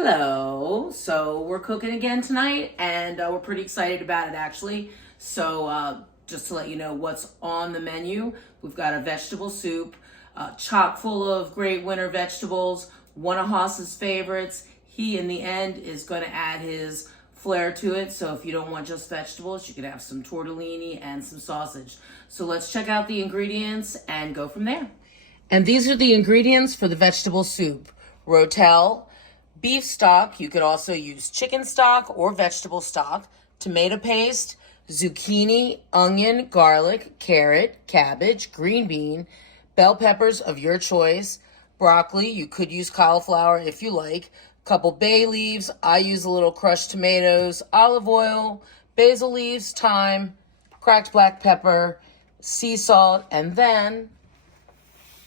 Hello. So we're cooking again tonight, and we're pretty excited about it actually. So just to let you know what's on the menu, we've got a vegetable soup, chock full of great winter vegetables, one of Haas's favorites. He, in the end, is going to add his flair to it. So if you don't want just vegetables, you can have some tortellini and some sausage. So let's check out the ingredients and go from there. And these are the ingredients for the vegetable soup. Rotel, beef stock, you could also use chicken stock or vegetable stock, tomato paste, zucchini, onion, garlic, carrot, cabbage, green bean, bell peppers of your choice, broccoli, you could use cauliflower if you like, couple bay leaves, I use a little crushed tomatoes, olive oil, basil leaves, thyme, cracked black pepper, sea salt, and then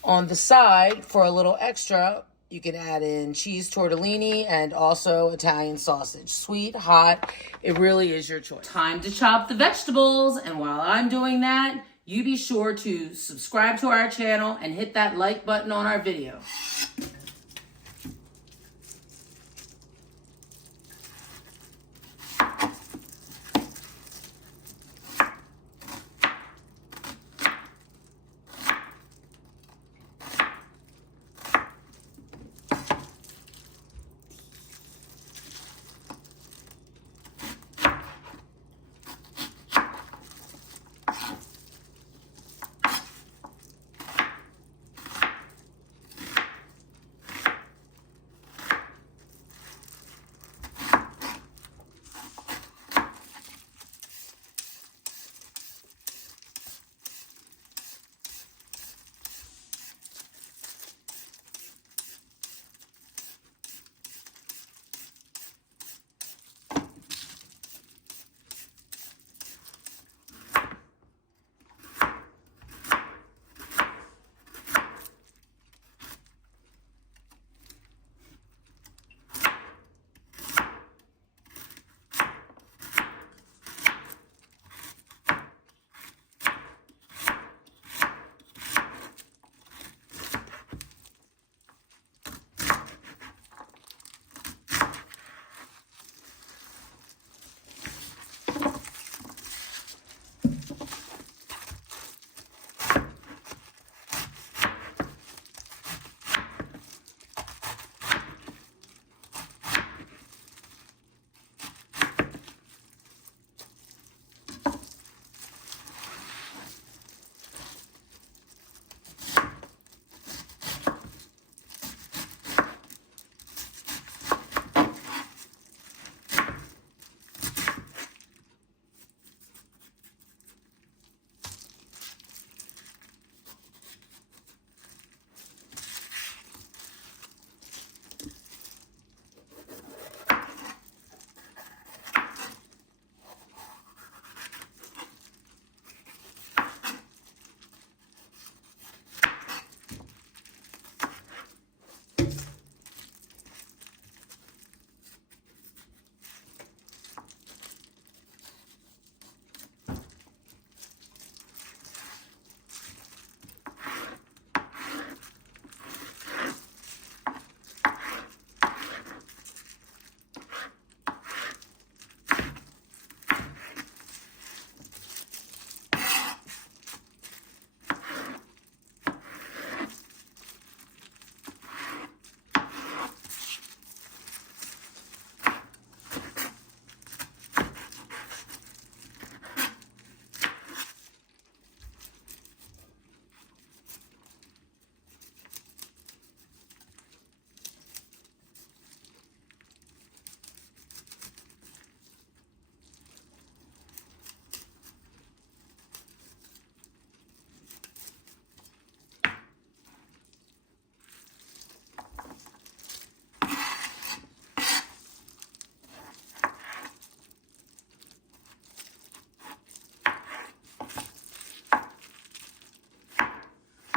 on the side, for a little extra, you can add in cheese tortellini and also Italian sausage. Sweet, hot, it really is your choice. Time to chop the vegetables, and while I'm doing that, you be sure to subscribe to our channel and hit that like button on our video.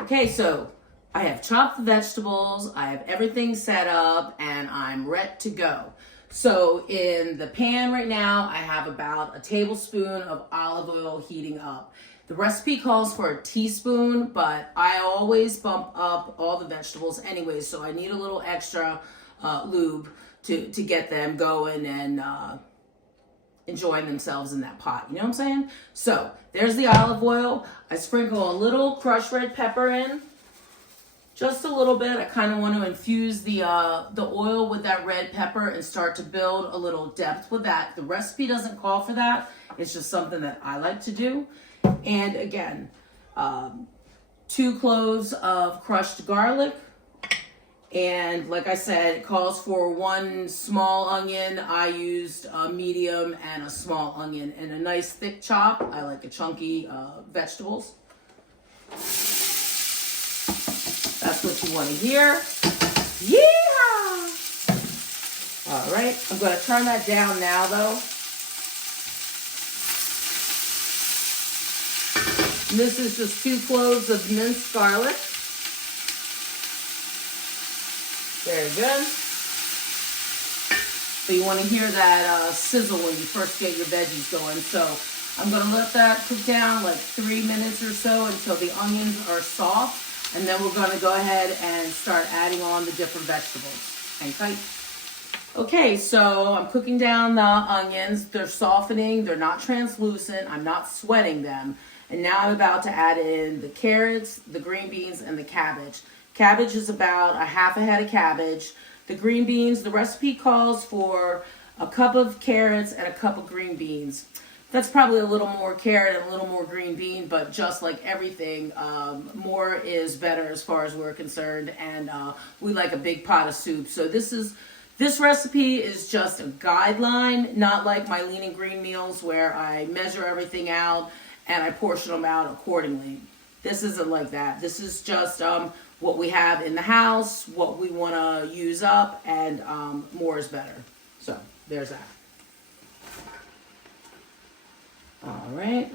Okay, so I have chopped the vegetables, I have everything set up, and I'm ready to go. So in the pan right now, I have about a tablespoon of olive oil heating up. The recipe calls for a teaspoon, but I always bump up all the vegetables anyway, so I need a little extra lube to get them going and enjoying themselves in that pot. You know what I'm saying? So there's the olive oil. I sprinkle a little crushed red pepper in, just a little bit. I kind of want to infuse the oil with that red pepper and start to build a little depth with that. The recipe doesn't call for that. It's just something that I like to do. And again, 2 cloves of crushed garlic. And like I said, it calls for 1 small onion. I used a medium and a small onion and a nice thick chop. I like a chunky vegetables. That's what you want to hear. Yeehaw! All right, I'm going to turn that down now though. And this is just 2 cloves of minced garlic. Very good. So you want to hear that sizzle when you first get your veggies going. So I'm going to let that cook down like 3 minutes or so until the onions are soft. And then we're going to go ahead and start adding on the different vegetables. Hang tight. Okay, so I'm cooking down the onions. They're softening. They're not translucent. I'm not sweating them. And now I'm about to add in the carrots, the green beans, and the cabbage. Cabbage is about a half a head of cabbage. The green beans, the recipe calls for a cup of carrots and a cup of green beans. That's probably a little more carrot and a little more green bean, but just like everything, more is better as far as we're concerned. And we like a big pot of soup. So this recipe is just a guideline, not like my lean and green meals where I measure everything out and I portion them out accordingly. This isn't like that. This is just what we have in the house, what we want to use up, and more is better. So there's that. All right.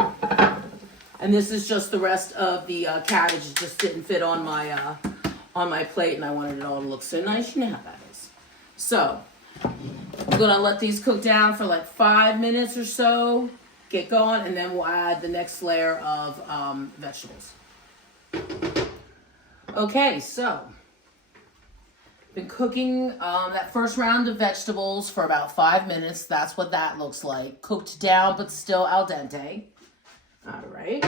And this is just the rest of the cabbage. It just didn't fit on my plate, and I wanted it all to look so nice. You know how that is. So I'm gonna let these cook down for like 5 minutes or so. Get going, and then we'll add the next layer of vegetables. Okay, so been cooking that first round of vegetables for about 5 minutes. That's what that looks like. Cooked down, but still al dente. All right.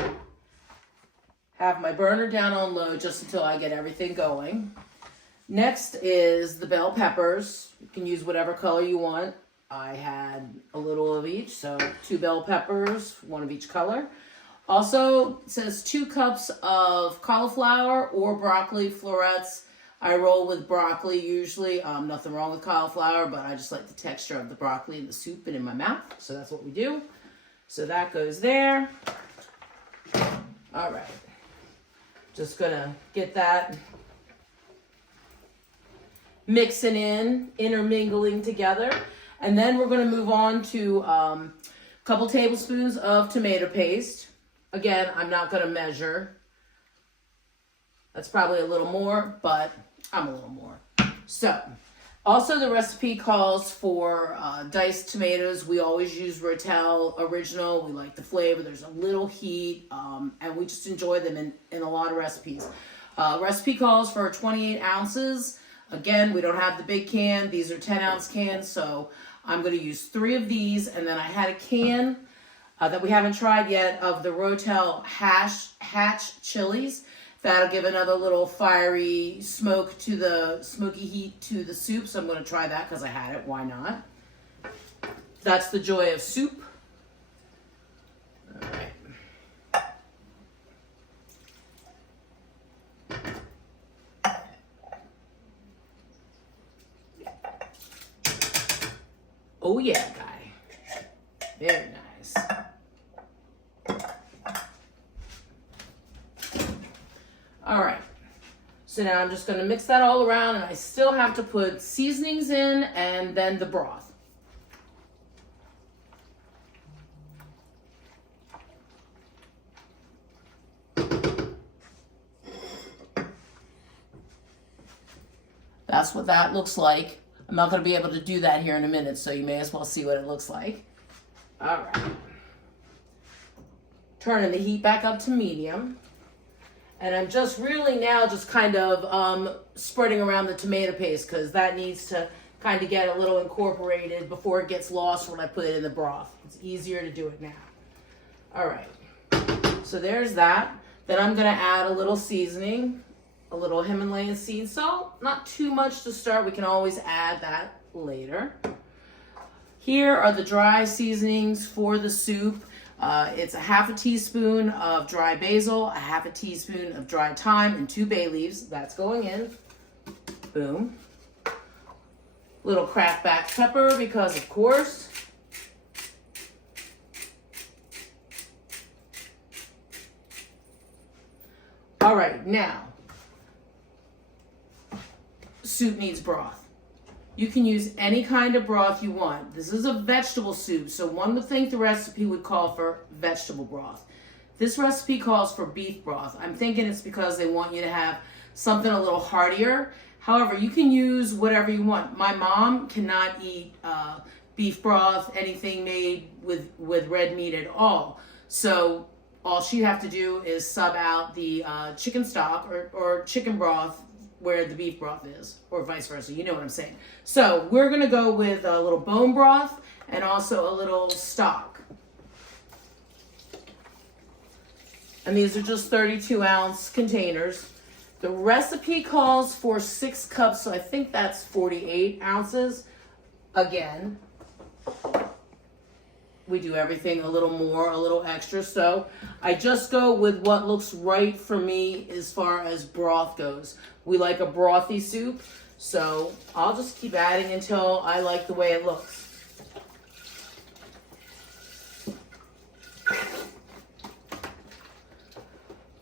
Have my burner down on low just until I get everything going. Next is the bell peppers. You can use whatever color you want. I had a little of each, so 2 bell peppers, 1 of each color. Also, it says 2 cups of cauliflower or broccoli florets. I roll with broccoli usually. Nothing wrong with cauliflower, but I just like the texture of the broccoli in the soup and in my mouth. So that's what we do. So that goes there. All right. Just gonna get that mixing in, intermingling together. And then we're gonna move on to a couple tablespoons of tomato paste. Again, I'm not going to measure. That's probably a little more, but I'm a little more. So, also the recipe calls for diced tomatoes. We always use Rotel Original. We like the flavor. There's a little heat, and we just enjoy them in a lot of recipes. Recipe calls for 28 ounces. Again, we don't have the big can. These are 10-ounce cans, so I'm going to use 3 of these, and then I had a can that we haven't tried yet of the Rotel Hatch chilies. That'll give another little fiery smoky heat to the soup. So I'm going to try that because I had it. Why not? That's the joy of soup. All right. Oh yeah, guy. Very nice. All right, so now I'm just going to mix that all around, and I still have to put seasonings in and then the broth. That's what that looks like. I'm not going to be able to do that here in a minute, so you may as well see what it looks like. All right. Turning the heat back up to medium. And I'm just really now just kind of spreading around the tomato paste because that needs to kind of get a little incorporated before it gets lost when I put it in the broth. It's easier to do it now. All right, so there's that. Then I'm gonna add a little seasoning, a little Himalayan sea salt. Not too much to start, we can always add that later. Here are the dry seasonings for the soup. It's a half a teaspoon of dry basil, a half a teaspoon of dry thyme, and 2 bay leaves. That's going in. Boom. Little cracked black pepper, because of course. All right, now, soup needs broth. You can use any kind of broth you want. This is a vegetable soup, so one would think the recipe would call for vegetable broth. This recipe calls for beef broth. I'm thinking it's because they want you to have something a little heartier. However, you can use whatever you want. My mom cannot eat beef broth, anything made with red meat at all. So all she'd have to do is sub out the chicken stock or chicken broth where the beef broth is, or vice versa. You know what I'm saying. So we're gonna go with a little bone broth and also a little stock. And these are just 32-ounce containers. The recipe calls for 6 cups, so I think that's 48 ounces. Again, we do everything a little more, a little extra. So I just go with what looks right for me as far as broth goes. We like a brothy soup, so I'll just keep adding until I like the way it looks.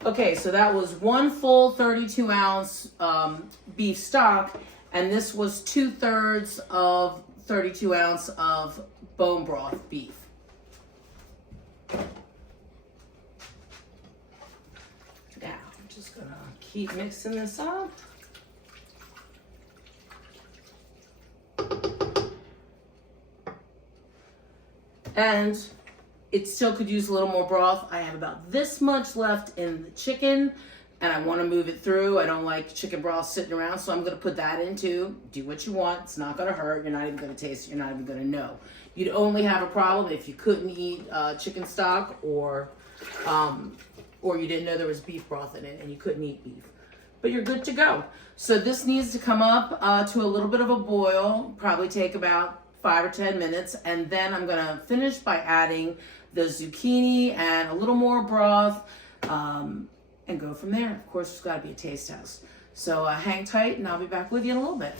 Okay, so that was 1 full 32-ounce beef stock, and this was 2/3 of 32 ounce of bone broth beef. Now, I'm just gonna keep mixing this up. And it still could use a little more broth. I have about this much left in the chicken, and I want to move it through. I don't like chicken broth sitting around, so I'm going to put that in too. Do what you want. It's not going to hurt. You're not even going to taste it. You're not even going to know. You'd only have a problem if you couldn't eat chicken stock, or you didn't know there was beef broth in it and you couldn't eat beef. But you're good to go. So this needs to come up to a little bit of a boil, probably take about 5 or 10 minutes, and then I'm gonna finish by adding the zucchini and a little more broth, and go from there. Of course, there's gotta be a taste test. So hang tight, and I'll be back with you in a little bit.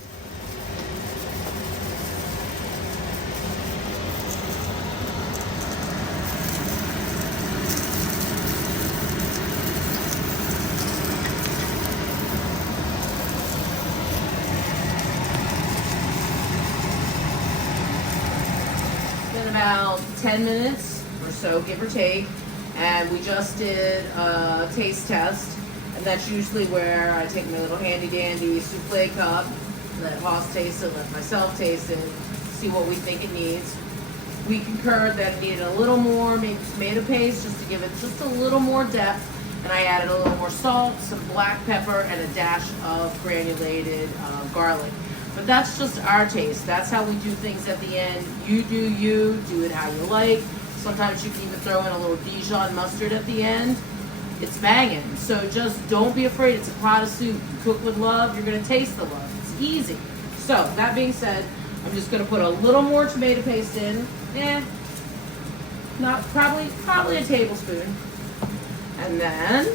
About 10 minutes or so, give or take, and we just did a taste test, and that's usually where I take my little handy dandy souffle cup, let Hoss taste it, let myself taste it, see what we think it needs. We concurred that it needed a little more, maybe tomato paste, just to give it just a little more depth, and I added a little more salt, some black pepper, and a dash of granulated garlic. But that's just our taste. That's how we do things at the end. You do it how you like. Sometimes you can even throw in a little Dijon mustard at the end. It's banging. So just don't be afraid. It's a pot of soup. You cook with love, you're gonna taste the love. It's easy. So that being said, I'm just gonna put a little more tomato paste in. Not probably a tablespoon. And then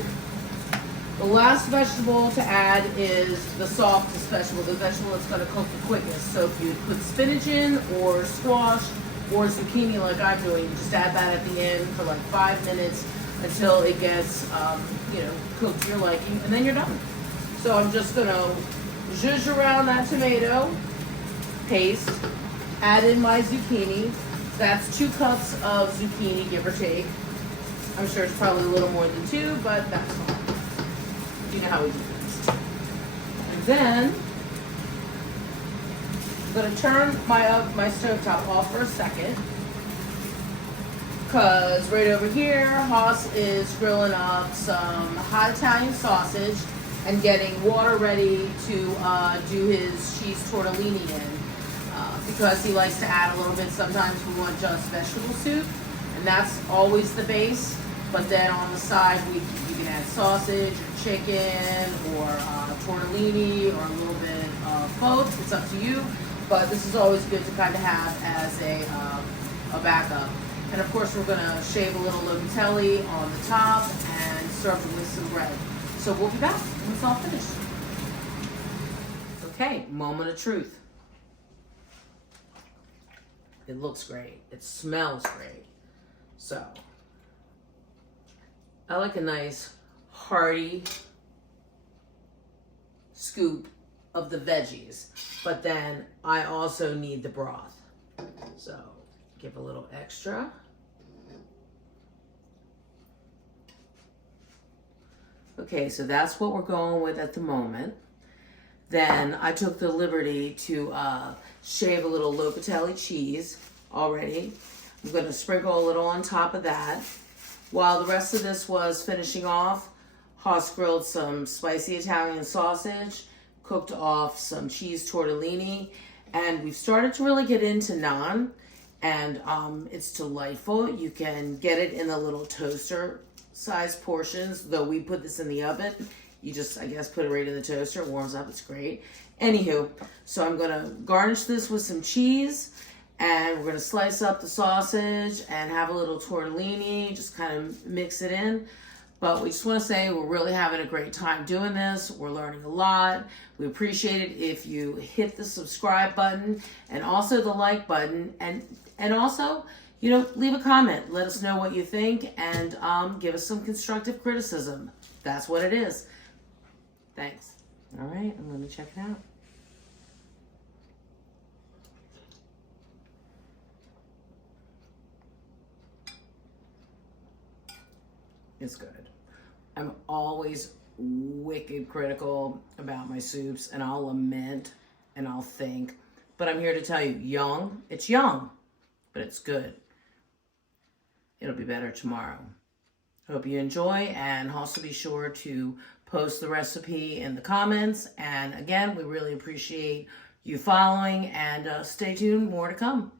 the last vegetable to add is the softest vegetable, the vegetable that's going to cook the quickest. So if you put spinach in, or squash, or zucchini like I'm doing, just add that at the end for like 5 minutes until it gets, cooked to your liking, and then you're done. So I'm just going to zhuzh around that tomato paste, add in my zucchini. That's 2 cups of zucchini, give or take. I'm sure it's probably a little more than 2, but that's fine. You know how we do this. And then I'm going to turn my stovetop off for a second, because right over here Hoss is grilling up some hot Italian sausage and getting water ready to do his cheese tortellini in. because he likes to add a little bit. Sometimes we want just vegetable soup, and that's always the base. But then on the side, you can add sausage or chicken or tortellini or a little bit of both. It's up to you. But this is always good to kind of have as a backup. And of course, we're gonna shave a little locatelli on the top and serve it with some bread. So we'll be back when it's all finished. Okay, moment of truth. It looks great. It smells great. So, I like a nice hearty scoop of the veggies, but then I also need the broth. So, give a little extra. Okay, so that's what we're going with at the moment. Then I took the liberty to shave a little locatelli cheese already. I'm going to sprinkle a little on top of that. While the rest of this was finishing off, Haas grilled some spicy Italian sausage, cooked off some cheese tortellini, and we've started to really get into naan, and it's delightful. You can get it in the little toaster size portions, though we put this in the oven. You just, I guess, put it right in the toaster. It warms up. It's great. Anywho, so I'm going to garnish this with some cheese, and we're going to slice up the sausage and have a little tortellini, just kind of mix it in. But we just want to say we're really having a great time doing this. We're learning a lot. We appreciate it if you hit the subscribe button and also the like button, and also, you know, leave a comment. Let us know what you think, and give us some constructive criticism. That's what it is. Thanks. All right, I'm going to check it out. It's good. I'm always wicked critical about my soups, and I'll lament and I'll think, but I'm here to tell you, it's young, but it's good. It'll be better tomorrow. Hope you enjoy, and also be sure to post the recipe in the comments. And again, we really appreciate you following, and stay tuned, more to come.